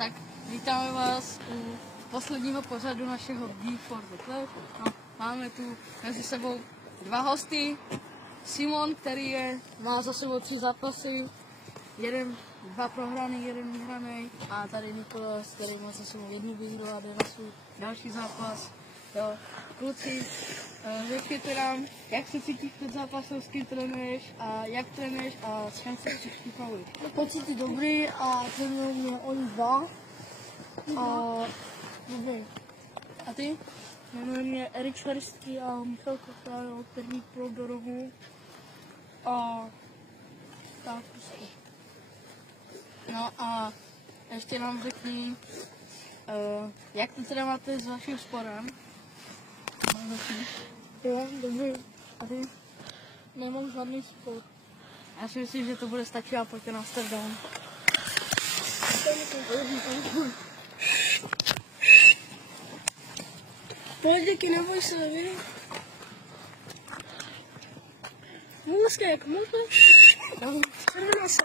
Tak vítáme vás u posledního pořadu našeho Before the Clash. No, máme tu mezi sebou dva hosty. Simon, který má za sebou 3 zápasy, dva prohraný, jeden vyhraný. A tady Nikolas, který má za sebou 1 výhru a jde na svůj další zápas. Jo. Kluci, řekněte nám, jak se cítíš před zápasem, s kým trénuješ a jak trénuješ a s čím se připravuješ? Pocity dobrý a trénují mě oni dva. A dobrý. A ty? Jmenuje mě Erik Šverský a Michal Kochán, který pro do rohu. A tak prostě. No a ještě nám řekni, jak to teda máte s vaším sporem? Jo, dobrý. A ty? Nemám žádný sport. Já si myslím, že to bude stačit a pojďte na start down. Pojď, děky, neboj se, víš? Můžeš, jak můžeš? Červená se.